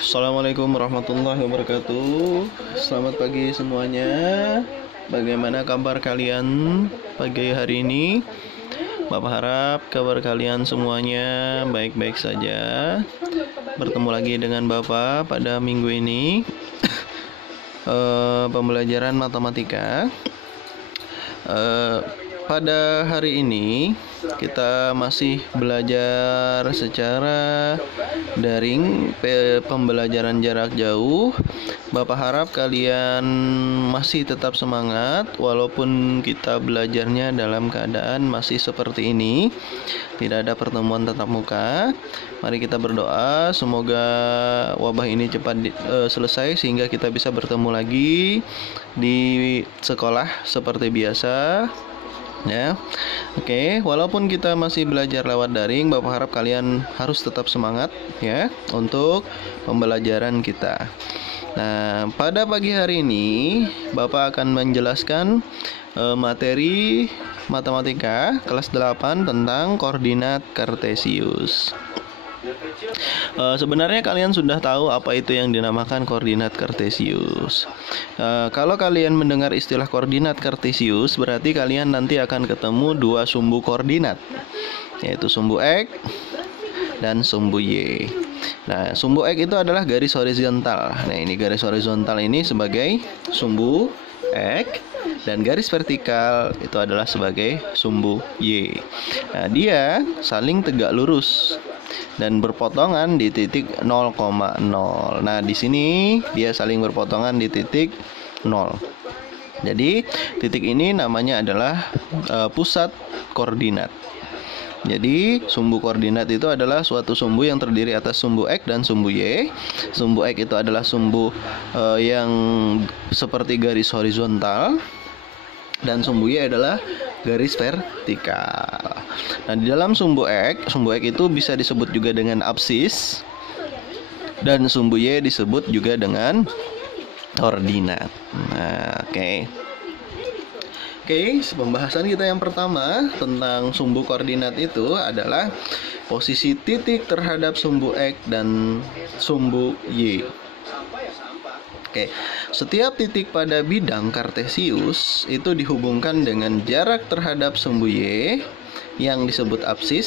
Assalamualaikum warahmatullahi wabarakatuh. Selamat pagi semuanya. Bagaimana kabar kalian pagi hari ini? Bapak harap kabar kalian semuanya baik-baik saja. Bertemu lagi dengan Bapak pada minggu ini. Pembelajaran matematika. Pada hari ini kita masih belajar secara daring, pembelajaran jarak jauh. Bapak harap kalian masih tetap semangat walaupun kita belajarnya dalam keadaan masih seperti ini, tidak ada pertemuan tatap muka. Mari kita berdoa semoga wabah ini cepat selesai sehingga kita bisa bertemu lagi di sekolah seperti biasa. Ya, oke. Walaupun kita masih belajar lewat daring, Bapak harap kalian harus tetap semangat ya untuk pembelajaran kita. Nah, pada pagi hari ini Bapak akan menjelaskan materi matematika kelas 8 tentang koordinat kartesius. Sebenarnya kalian sudah tahu apa itu yang dinamakan koordinat kartesius. Kalau kalian mendengar istilah koordinat kartesius, berarti kalian nanti akan ketemu dua sumbu koordinat, yaitu sumbu X dan sumbu Y. Nah, sumbu X itu adalah garis horizontal. Nah, ini garis horizontal ini sebagai sumbu X, dan garis vertikal itu adalah sebagai sumbu Y. Nah, dia saling tegak lurus dan berpotongan di titik 0,0. Nah, di sini dia saling berpotongan di titik 0. Jadi, titik ini namanya adalah pusat koordinat. Jadi, sumbu koordinat itu adalah suatu sumbu yang terdiri atas sumbu X dan sumbu Y. Sumbu X itu adalah sumbu yang seperti garis horizontal, dan sumbu Y adalah garis vertikal. Nah, di dalam sumbu X itu bisa disebut juga dengan absis, dan sumbu Y disebut juga dengan ordinat. Nah, oke, pembahasan kita yang pertama tentang sumbu koordinat itu adalah posisi titik terhadap sumbu X dan sumbu Y. Oke, setiap titik pada bidang kartesius itu dihubungkan dengan jarak terhadap sumbu Y yang disebut absis.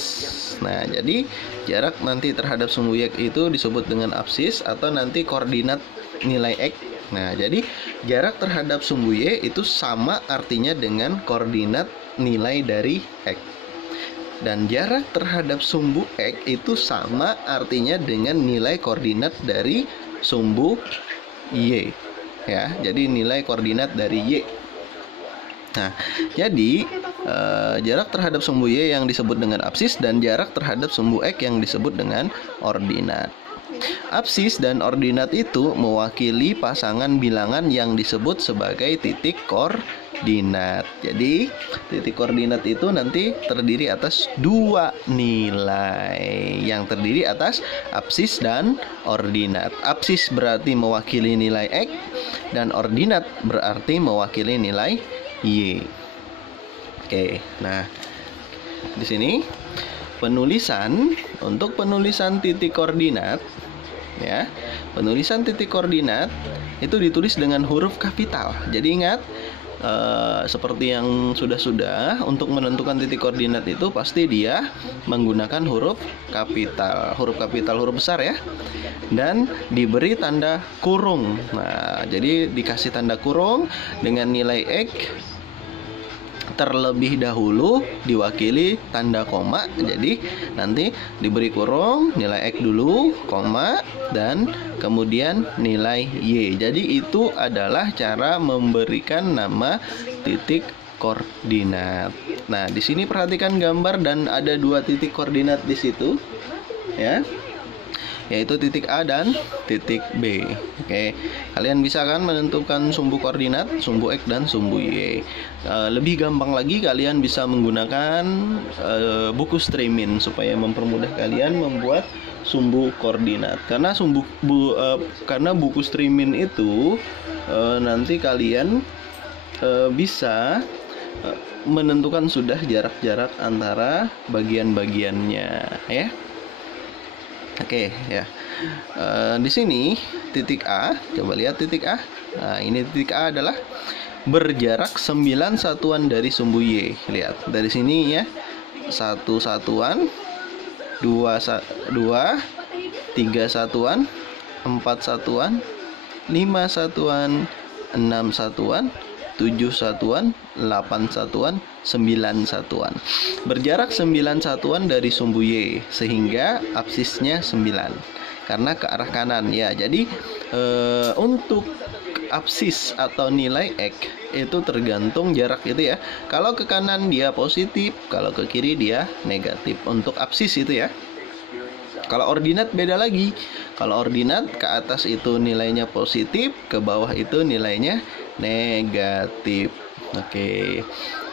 Nah, jadi jarak nanti terhadap sumbu Y itu disebut dengan absis atau nanti koordinat nilai X. Nah, jadi jarak terhadap sumbu Y itu sama artinya dengan koordinat nilai dari X. Dan jarak terhadap sumbu X itu sama artinya dengan nilai koordinat dari sumbu Y. Ya, jadi nilai koordinat dari Y. Nah, jadi jarak terhadap sumbu Y yang disebut dengan absis dan jarak terhadap sumbu X yang disebut dengan ordinat. Absis dan ordinat itu mewakili pasangan bilangan yang disebut sebagai titik koordinat. Jadi, titik koordinat itu nanti terdiri atas dua nilai yang terdiri atas absis dan ordinat. Absis berarti mewakili nilai X dan ordinat berarti mewakili nilai Y. Oke, nah di sini untuk penulisan titik koordinat, ya, penulisan titik koordinat itu ditulis dengan huruf kapital. Jadi ingat, seperti yang sudah untuk menentukan titik koordinat itu pasti dia menggunakan huruf kapital, huruf besar ya, dan diberi tanda kurung. Nah, jadi dikasih tanda kurung dengan nilai X terlebih dahulu diwakili tanda koma. Jadi nanti diberi kurung, nilai X dulu, koma, dan kemudian nilai Y. Jadi itu adalah cara memberikan nama titik koordinat. Nah, di sini perhatikan gambar dan ada dua titik koordinat di situ, ya, yaitu titik A dan titik B. Oke, kalian bisa kan menentukan sumbu koordinat, sumbu X dan sumbu Y. Lebih gampang lagi kalian bisa menggunakan buku Streamin supaya mempermudah kalian membuat sumbu koordinat. Karena buku Streamin itu nanti kalian bisa menentukan sudah jarak-jarak antara bagian-bagiannya, ya. Oke, ya. Di sini titik A, coba lihat titik A. Nah, ini titik A adalah berjarak 9 satuan dari sumbu Y. Lihat dari sini ya, 1 satuan, 2, 3 satuan, 4 satuan, 5 satuan, 6 satuan, 7 satuan, 8 satuan, 9 satuan. Berjarak 9 satuan dari sumbu Y, sehingga absisnya 9 karena ke arah kanan ya. Jadi untuk absis atau nilai X itu tergantung jarak itu ya. Kalau ke kanan dia positif, kalau ke kiri dia negatif untuk absis itu ya. Kalau ordinat beda lagi. Kalau ordinat ke atas itu nilainya positif, ke bawah itu nilainya negatif. Oke,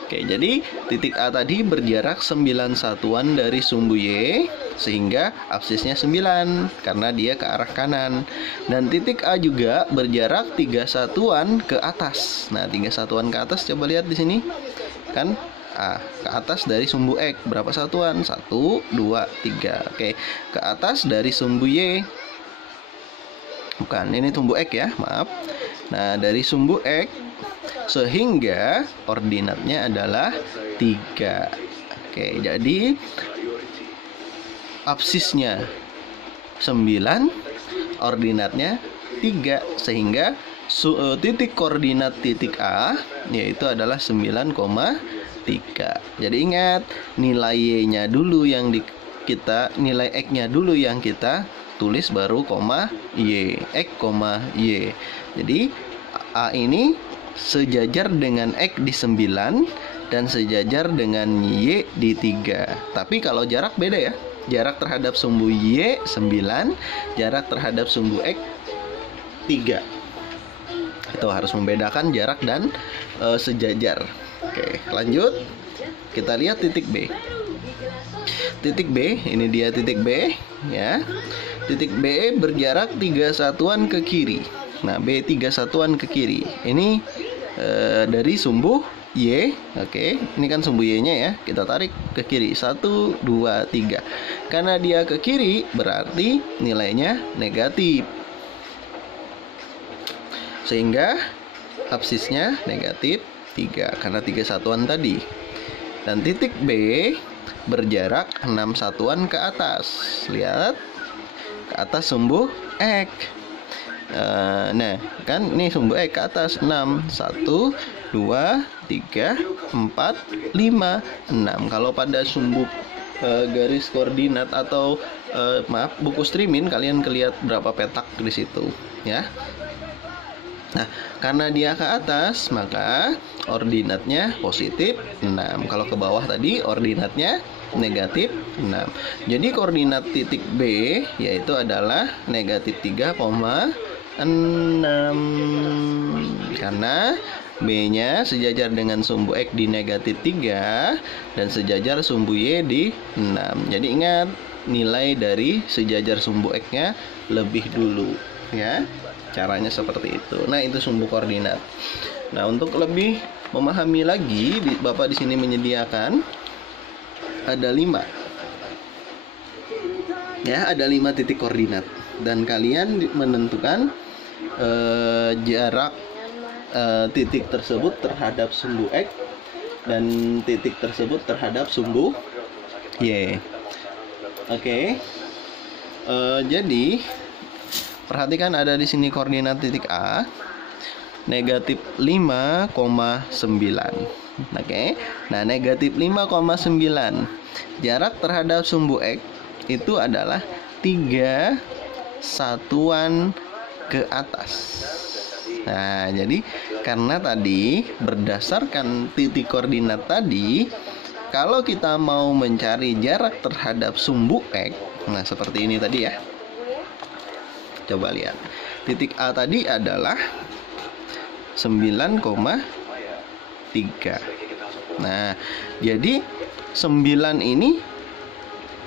jadi titik A tadi berjarak 9 satuan dari sumbu Y, sehingga absisnya 9 karena dia ke arah kanan. Dan titik A juga berjarak 3 satuan ke atas. Nah, 3 satuan ke atas coba lihat di sini. Kan ke atas dari sumbu X berapa satuan? 1, 2, 3. Oke, ke atas dari sumbu Y. Bukan, ini sumbu X ya, maaf. Nah, dari sumbu X, sehingga ordinatnya adalah 3. Oke, jadi absisnya 9, ordinatnya 3, sehingga titik koordinat titik A yaitu adalah 9,3. Jadi ingat, nilai Y-nya dulu yang nilai X-nya dulu yang kita tulis, baru koma Y, X, Y. Jadi A ini sejajar dengan X di 9 dan sejajar dengan Y di 3. Tapi kalau jarak beda ya. Jarak terhadap sumbu Y 9, jarak terhadap sumbu X 3. Itu harus membedakan jarak dan sejajar. Oke, lanjut. Kita lihat titik B. Titik B, ini dia titik B ya. Titik B berjarak 3 satuan ke kiri. Nah, B 3 satuan ke kiri. Ini dari sumbu Y. Oke, ini kan sumbu Y-nya ya. Kita tarik ke kiri. 1, 2, 3. Karena dia ke kiri, berarti nilainya negatif. Sehingga absisnya negatif 3 karena 3 satuan tadi. Dan titik B berjarak 6 satuan ke atas. Lihat, ke atas sumbu X. Nah, kan ini sumbu X ke atas 6. 1, 2, 3, 4, 5, 6. Kalau pada sumbu garis koordinat atau buku streamin, kalian kelihat berapa petak di situ ya. Nah, karena dia ke atas, maka ordinatnya positif 6. Kalau ke bawah tadi, ordinatnya negatif 6. Jadi koordinat titik B yaitu adalah negatif 3,6. Karena B-nya sejajar dengan sumbu X di negatif 3 dan sejajar sumbu Y di 6. Jadi ingat, nilai dari sejajar sumbu X-nya lebih dulu ya. Caranya seperti itu. Nah, itu sumbu koordinat. Nah, untuk lebih memahami lagi, Bapak di sini menyediakan ada 5. Ya, ada 5 titik koordinat dan kalian menentukan jarak titik tersebut terhadap sumbu X dan titik tersebut terhadap sumbu Y. Oke. Jadi perhatikan ada di sini koordinat titik A negatif 5,9. Oke. Nah, negatif 5,9. Jarak terhadap sumbu X itu adalah 3 satuan ke atas. Nah, jadi karena tadi berdasarkan titik koordinat tadi, kalau kita mau mencari jarak terhadap sumbu X, nah seperti ini tadi ya. Coba lihat. Titik A tadi adalah 9,3. Nah, jadi 9 ini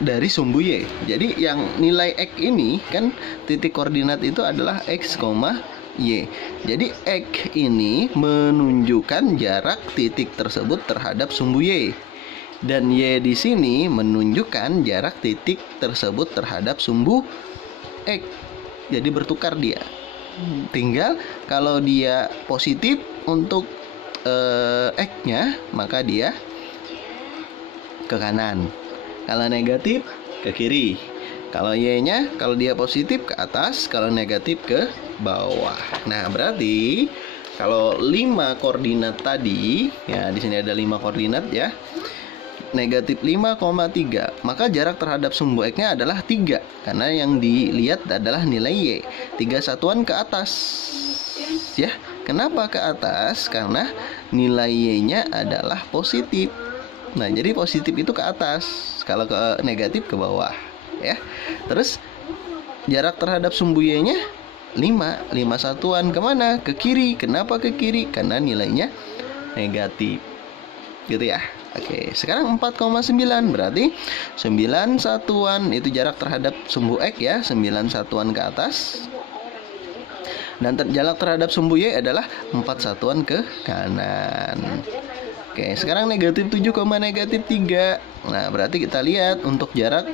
dari sumbu Y. Jadi yang nilai X ini kan titik koordinat itu adalah X, Y. Jadi X ini menunjukkan jarak titik tersebut terhadap sumbu Y. Dan Y di sini menunjukkan jarak titik tersebut terhadap sumbu X. Jadi bertukar dia. Tinggal kalau dia positif untuk X-nya, maka dia ke kanan. Kalau negatif ke kiri. Kalau Y-nya, kalau dia positif ke atas, kalau negatif ke bawah. Nah, berarti kalau 5 koordinat tadi, ya di sini ada 5 koordinat ya. Negatif 5,3, maka jarak terhadap sumbu X-nya adalah 3, karena yang dilihat adalah nilai Y. 3 satuan ke atas. Ya, kenapa ke atas? Karena nilai Y-nya adalah positif. Nah, jadi positif itu ke atas, kalau ke negatif ke bawah, ya. Terus jarak terhadap sumbu Y-nya 5 satuan kemana? Ke kiri. Kenapa ke kiri? Karena nilainya negatif. Gitu ya. Oke, sekarang 4,9 berarti 9 satuan itu jarak terhadap sumbu X ya, 9 satuan ke atas. Dan jarak terhadap sumbu Y adalah 4 satuan ke kanan. Oke, sekarang negatif 7, negatif 3. Nah, berarti kita lihat untuk jarak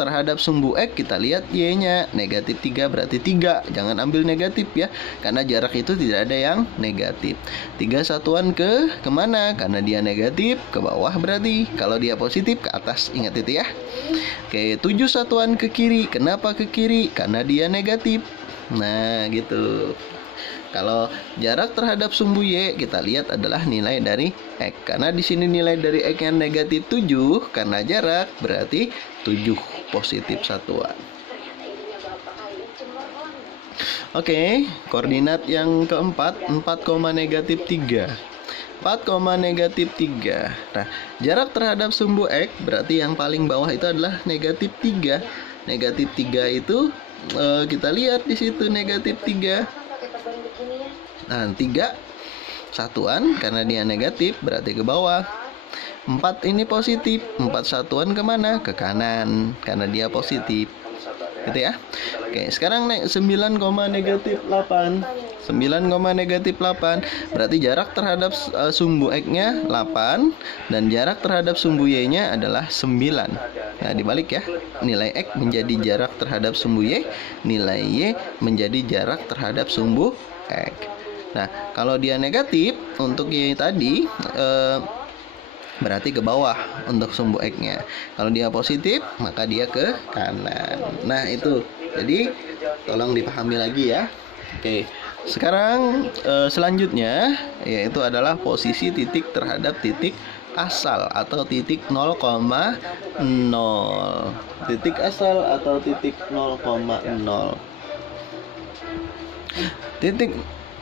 terhadap sumbu X, kita lihat Y-nya. Negatif 3 berarti 3. Jangan ambil negatif ya, karena jarak itu tidak ada yang negatif. 3 satuan ke kemana? Karena dia negatif, ke bawah berarti. Kalau dia positif, ke atas. Ingat itu ya. Oke, 7 satuan ke kiri. Kenapa ke kiri? Karena dia negatif. Nah, gitu. Kalau jarak terhadap sumbu Y kita lihat adalah nilai dari X. Karena di sini nilai dari X yang negatif 7, karena jarak berarti 7 positif satuan. Oke, koordinat yang keempat 4, negatif 3. 4, negatif 3. Nah, jarak terhadap sumbu X berarti yang paling bawah itu adalah negatif 3. Negatif 3 itu kita lihat di situ negatif 3. Nah, 3 satuan karena dia negatif berarti ke bawah. 4 ini positif, 4 satuan kemana? Ke kanan karena dia positif. Gitu ya. Oke, sekarang naik 9, negatif 8. 9, negatif 8 berarti jarak terhadap sumbu X-nya 8 dan jarak terhadap sumbu Y-nya adalah 9. Nah, dibalik ya. Nilai X menjadi jarak terhadap sumbu Y, nilai Y menjadi jarak terhadap sumbu X. Nah, kalau dia negatif untuk Y tadi berarti ke bawah untuk sumbu X-nya. Kalau dia positif, maka dia ke kanan. Nah, itu. Jadi, tolong dipahami lagi ya. Oke. Sekarang selanjutnya yaitu adalah posisi titik terhadap titik asal atau titik 0,0. Titik asal atau titik 0,0. Titik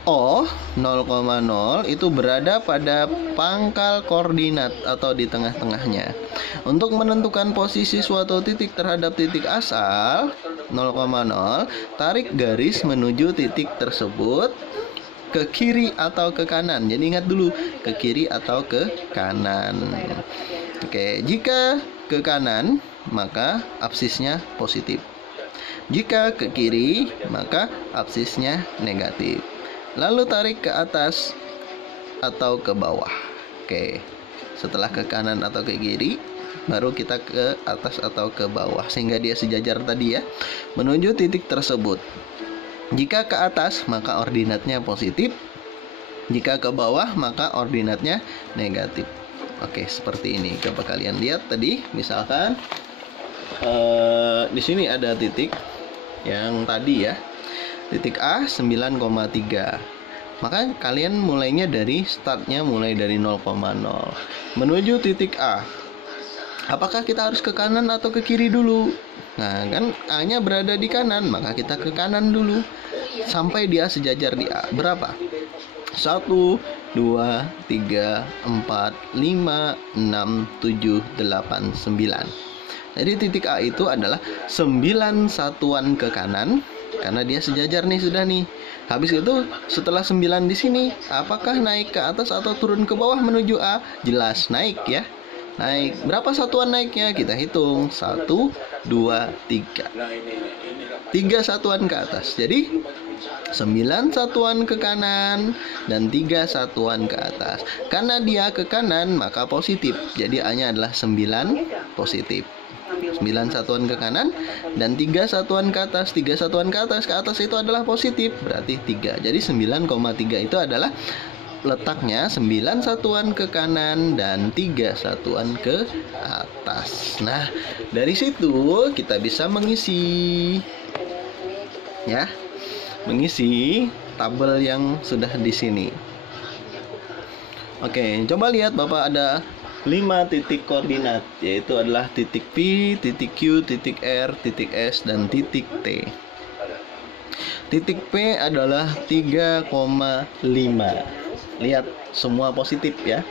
O 0,0 itu berada pada pangkal koordinat atau di tengah-tengahnya. Untuk menentukan posisi suatu titik terhadap titik asal 0,0, tarik garis menuju titik tersebut ke kiri atau ke kanan. Jadi ingat dulu, ke kiri atau ke kanan. Oke, jika ke kanan maka absisnya positif. Jika ke kiri maka absisnya negatif. Lalu tarik ke atas atau ke bawah. Oke. Setelah ke kanan atau ke kiri, baru kita ke atas atau ke bawah sehingga dia sejajar tadi ya, menuju titik tersebut. Jika ke atas maka ordinatnya positif. Jika ke bawah maka ordinatnya negatif. Oke, seperti ini. Coba kalian lihat tadi, misalkan di sini ada titik yang tadi ya. Titik A 9,3. Maka kalian mulainya dari startnya mulai dari 0,0 menuju titik A. Apakah kita harus ke kanan atau ke kiri dulu? Nah, kan A-nya berada di kanan, maka kita ke kanan dulu sampai dia sejajar di A. Berapa? 1, 2, 3, 4, 5, 6, 7, 8, 9. Jadi titik A itu adalah 9 satuan ke kanan karena dia sejajar nih, sudah nih. Habis itu setelah 9 di sini, apakah naik ke atas atau turun ke bawah menuju A? Jelas naik ya. Naik. Berapa satuan naiknya? Kita hitung. 1, 2, 3. 3 satuan ke atas. Jadi 9 satuan ke kanan dan 3 satuan ke atas. Karena dia ke kanan maka positif. Jadi A-nya adalah 9 positif. 9 satuan ke kanan dan 3 satuan ke atas. 3 satuan ke atas itu adalah positif, berarti 3. Jadi 9,3 itu adalah letaknya 9 satuan ke kanan dan 3 satuan ke atas. Nah, dari situ kita bisa mengisi ya. Mengisi tabel yang sudah di sini. Oke, coba lihat Bapak ada 5 titik koordinat, yaitu adalah titik P, titik Q, titik R, titik S, dan titik T. Titik P adalah 3,5. Lihat, semua positif ya.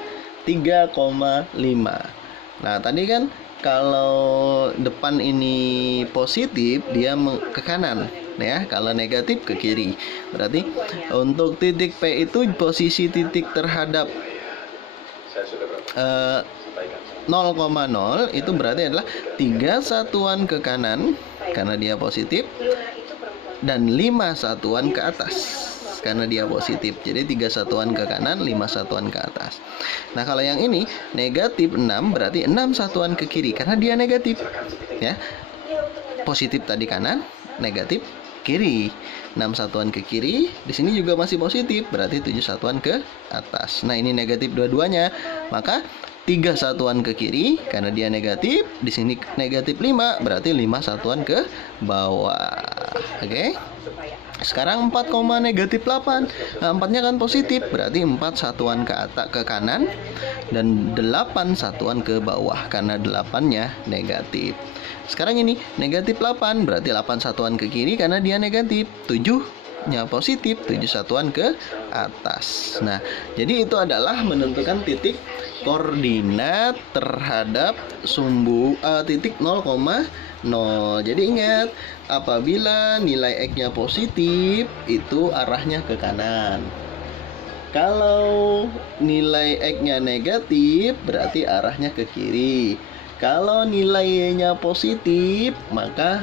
3,5. Nah, tadi kan kalau depan ini positif, dia ke kanan ya. Kalau negatif ke kiri. Berarti untuk titik P itu posisi titik terhadap 0,0 itu berarti adalah 3 satuan ke kanan karena dia positif dan 5 satuan ke atas karena dia positif. Jadi 3 satuan ke kanan, 5 satuan ke atas. Nah, kalau yang ini negatif 6 berarti 6 satuan ke kiri karena dia negatif ya. Positif tadi kanan, negatif kiri. 6 satuan ke kiri, di sini juga masih positif, berarti 7 satuan ke atas. Nah, ini negatif dua-duanya. Maka 3 satuan ke kiri karena dia negatif, di sini negatif 5, berarti 5 satuan ke bawah. Oke. Sekarang 4, negatif 8. Nah, 4-nya kan positif, berarti 4 satuan ke atas ke kanan dan 8 satuan ke bawah karena 8-nya negatif. Sekarang ini negatif 8, berarti 8 satuan ke kiri karena dia negatif. 7-nya positif, 7 satuan ke atas. Nah, jadi itu adalah menentukan titik koordinat terhadap titik 0,0. Jadi ingat, apabila nilai X-nya positif, itu arahnya ke kanan. Kalau nilai X-nya negatif, berarti arahnya ke kiri. Kalau nilainya positif, maka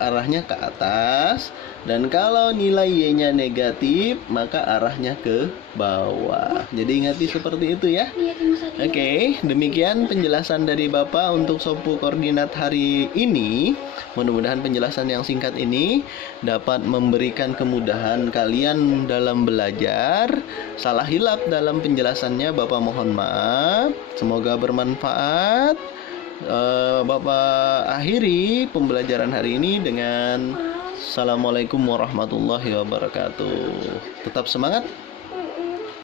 arahnya ke atas. Dan kalau nilai Y-nya negatif, maka arahnya ke bawah. Jadi ingati seperti itu ya. Oke, demikian penjelasan dari Bapak untuk sompu koordinat hari ini. Mudah-mudahan penjelasan yang singkat ini dapat memberikan kemudahan kalian dalam belajar. Salah hilap dalam penjelasannya, Bapak mohon maaf. Semoga bermanfaat. Bapak akhiri pembelajaran hari ini dengan Assalamualaikum warahmatullahi wabarakatuh. Tetap semangat.